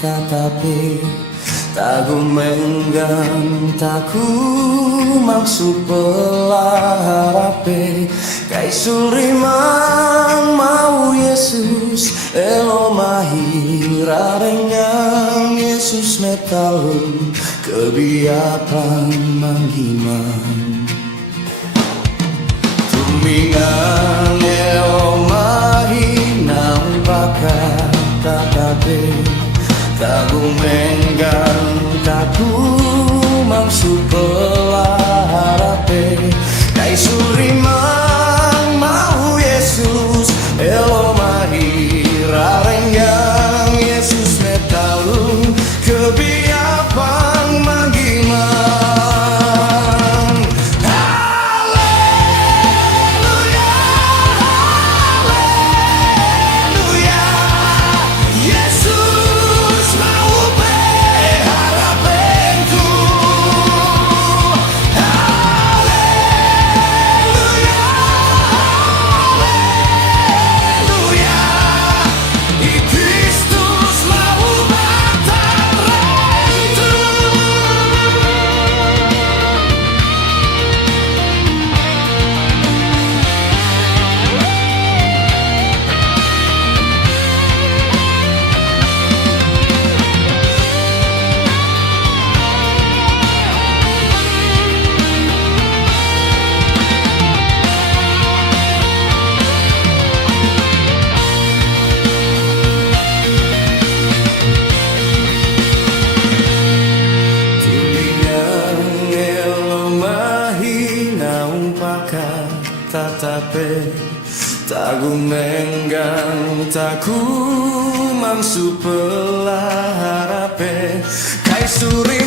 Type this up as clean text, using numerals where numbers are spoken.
tatapi tagu menggang taku maksud pelaharape kai surimang mau Yesus elo mahirarengang Yesus metalum kebiapan manggiman tumingan elo mahinang bakat tatapi tagu menggang taku maksud pelaharape kai surimang mau Yesus elo mahirarengang Yesus metalung kebiapan manggiman haleluya haleluya Yesus mau harapanku haleluya haleluya I Kristus mau bataranku tatape tagu menggang taku mangsu pelaharape kai suri